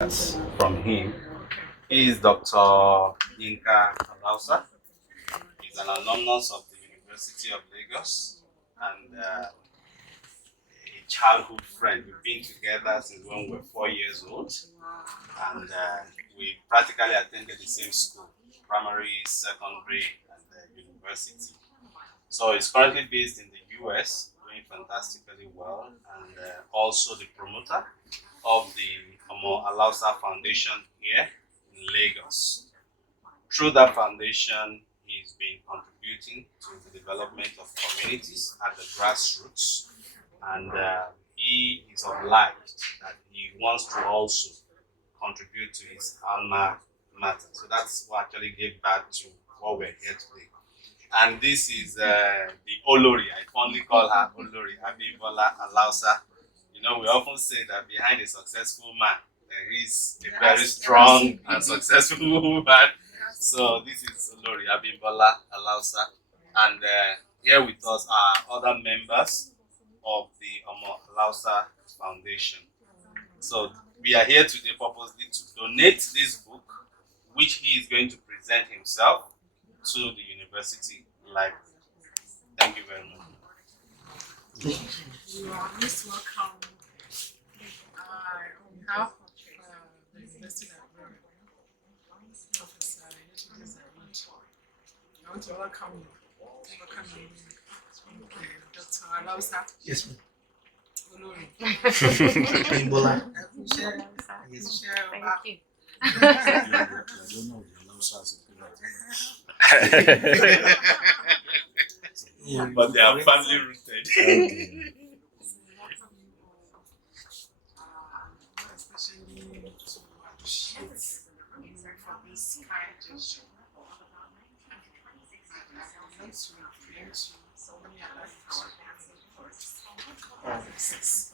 from him. He is Dr. Yinka Alausa. He's an alumnus of the University of Lagos and a childhood friend. We've been together since when we were 4 years old, and we practically attended the same school, primary, secondary, and university. So he's currently based in the US, doing fantastically well, and also the promoter of the Omo Alausa Foundation here in Lagos. Through that foundation, he's been contributing to the development of communities at the grassroots, and he is obliged that he wants to also contribute to his alma mater. So that's what actually gave birth to what we're here today. And this is the Olori. I fondly call her Olori Abimbola Alausa. You know, we often say that behind a successful man, there is a very strong and successful woman. So this is Olori Abimbola Alausa. And here with us are other members of the Omo Alausa Foundation. So we are here today purposely to donate this book, which he is going to present himself to the university library. Thank you very much. You are most welcome on behalf of the University Library, Professor I want to welcome you. Dr. Alausa. Yes, ma'am. Olori. Bimbola. Yes. Thank you. But they are family rooted. Especially to appreciate for this kind gesture.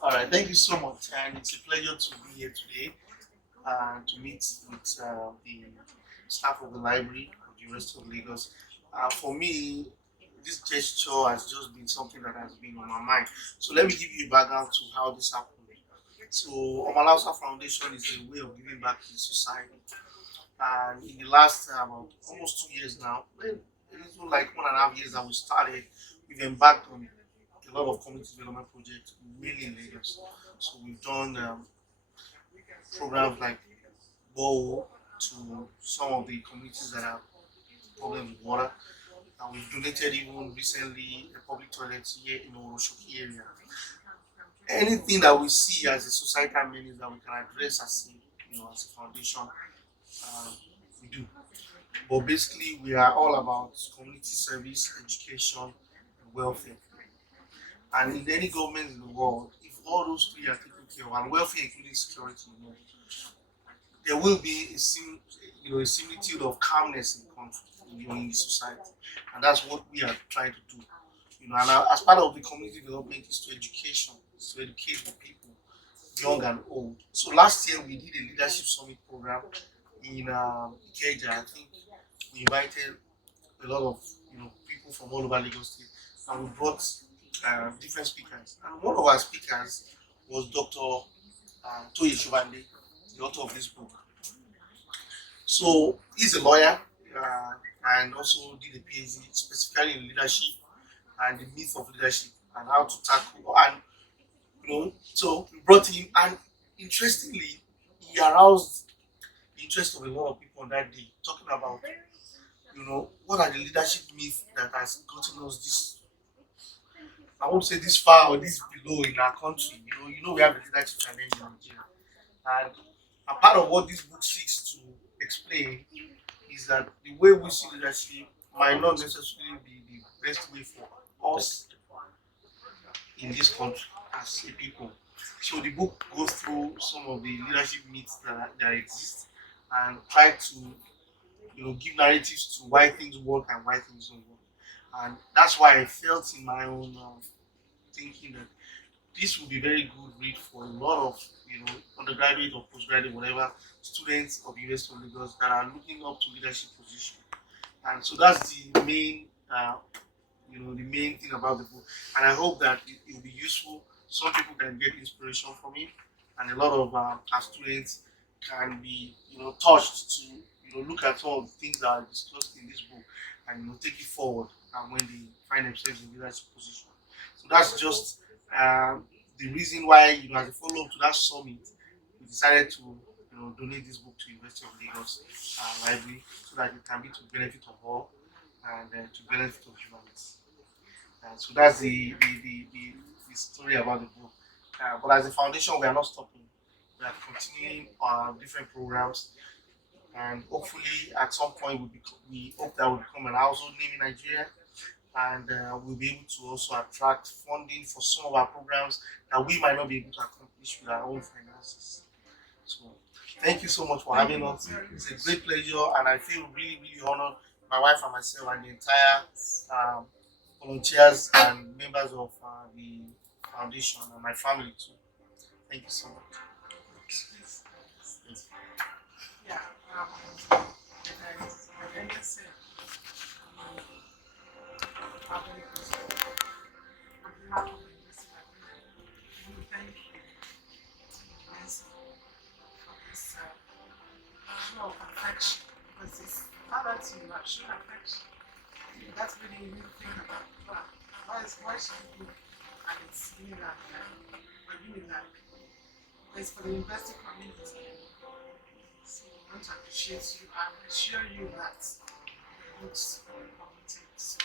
All right, thank you so much, and it's a pleasure to be here today and to meet with the staff of the library of the University of Lagos. For me, this gesture has just been something that has been on my mind. So let me give you a background to how this happened. So Omalausa Foundation is a way of giving back to the society. And in the last about almost 2 years now, it's been like 1.5 years that we started, we've embarked on a lot of community development projects, mainly in Lagos. So we've done programs like borehole to some of the communities that have problems with water. And we've donated even recently a public toilet here in Oroshoki area. Anything that we see as a societal menace that we can address as as a foundation, we do. But basically, we are all about community service, education, and welfare. And in any government in the world, if all those three are taken care of, and welfare including security, there will be a similitude of calmness in the country, in the society, and that's what we are trying to do. And as part of the community development is to education, is to educate the people, young and old. So last year we did a leadership summit program in Ikeja. I think we invited a lot of people from all over Lagos State, and we brought different speakers. And one of our speakers was Dr. Toye Shubande, the author of this book. So he's a lawyer and also did a PhD specifically in leadership and the myth of leadership and how to tackle so we brought him, and interestingly he aroused the interest of a lot of people on that day, talking about what are the leadership myths that has gotten us this, I won't say this far or this below in our country. We have a leadership challenge in Nigeria, and a part of what this book seeks to explain is that the way we see leadership might not necessarily be the best way for us in this country as a people. So the book goes through some of the leadership myths that exist and try to give narratives to why things work and why things don't work. And that's why I felt in my own thinking that this would be very good read for a lot of undergraduate or postgraduate, whatever, students of the University of Lagos that are looking up to leadership position. And so that's the main the main thing about the book. And I hope that it will be useful. Some people can get inspiration from it, and a lot of our students can be touched to look at some of the things that are discussed in this book and take it forward and when they find themselves in leadership position. So that's just the reason why as a follow-up to that summit we decided to donate this book to University of Lagos Library so that it can be to the benefit of all and to the benefit of humanity. So that's the story about the book. But as a foundation, we are not stopping. We are continuing our different programs, and hopefully, at some point, we hope that will become an household name in Nigeria, and we'll be able to also attract funding for some of our programs that we might not be able to accomplish with our own finances. So, thank you so much for having us. It's a great pleasure, and I feel really, really honored. My wife and myself, and the entire volunteers and members of the foundation and my family too. Thank you so much. Yes. Yeah, like I said, I'm very grateful. On behalf of the University Library, I want to thank you immensely for this show of affection, because it's not that you are showing affection. That's really a new thing about wow. Why should you do? And it's Unilag or Unilag. It's for the university community. So I want to appreciate you and assure you that the books will be committed to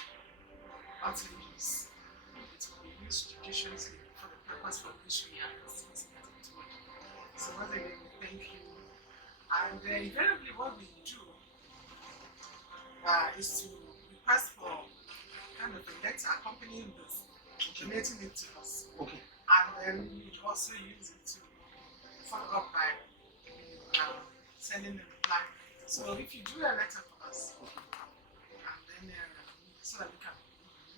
outreaches. It will be used judiciously for the purpose for which we are listening to it. So once again, thank you. And invariably what we do is to request for kind of a letter accompanying this, donating it to us. Okay. And then we also use it to follow up by sending a reply. So if you do a letter for us, and then so that we can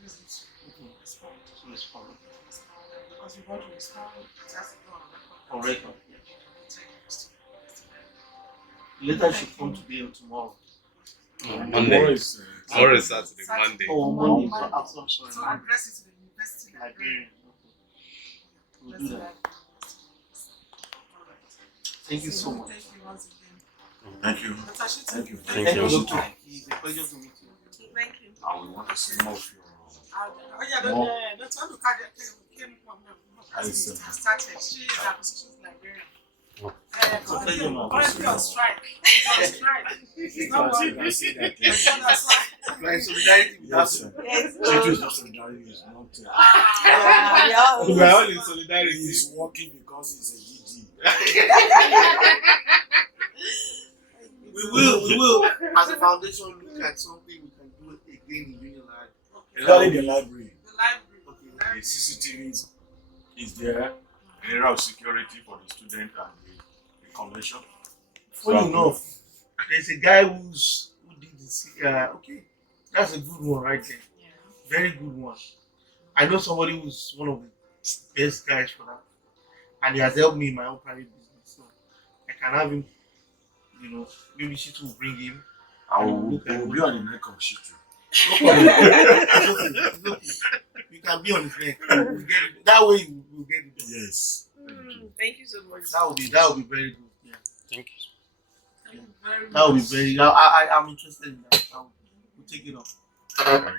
use it to respond. Because we want to respond, it has to go on record. On record. Later should come today or tomorrow. Monday. Tomorrow Is Saturday, Monday. Oh, Monday. So, I'm sorry. So address it to the university librarian. We'll do that. Thank you so much. Thank you once again. Thank you. Natasha, Thank you. Thank Thank you. you. It's a pleasure to meet you. Thank you. I will want to see more of your. Oh yeah, don't want to cut the came from started. She is a positions librarian. It's a pleasure, man. Currently on strike. He's on strike. He's not working. That's why. You are in solidarity with us. Yes. Situations of solidarity is not. We are all in solidarity. He's working because he's a GG. We will, as a foundation, look at something we can do again in Unilag. Regarding the library, The library. Okay. the CCTV is there, an area of security for the student and the convention. Funny enough, there's a guy who did this. Okay, that's a good one right there. Yeah. Very good one. I know somebody who's one of the best guys for that, and he has helped me in my own private business. So I can have him. Maybe she will bring him. I will be on the neck of shit too. No problem. It's okay. You can be on his neck. We'll get it. That way you will get it done. Yes. Thank you. Thank you so much. That would be very good. Yeah. Thank you. Thank you very much. That would be very. I'm interested in that. We'll take it up. Thank you.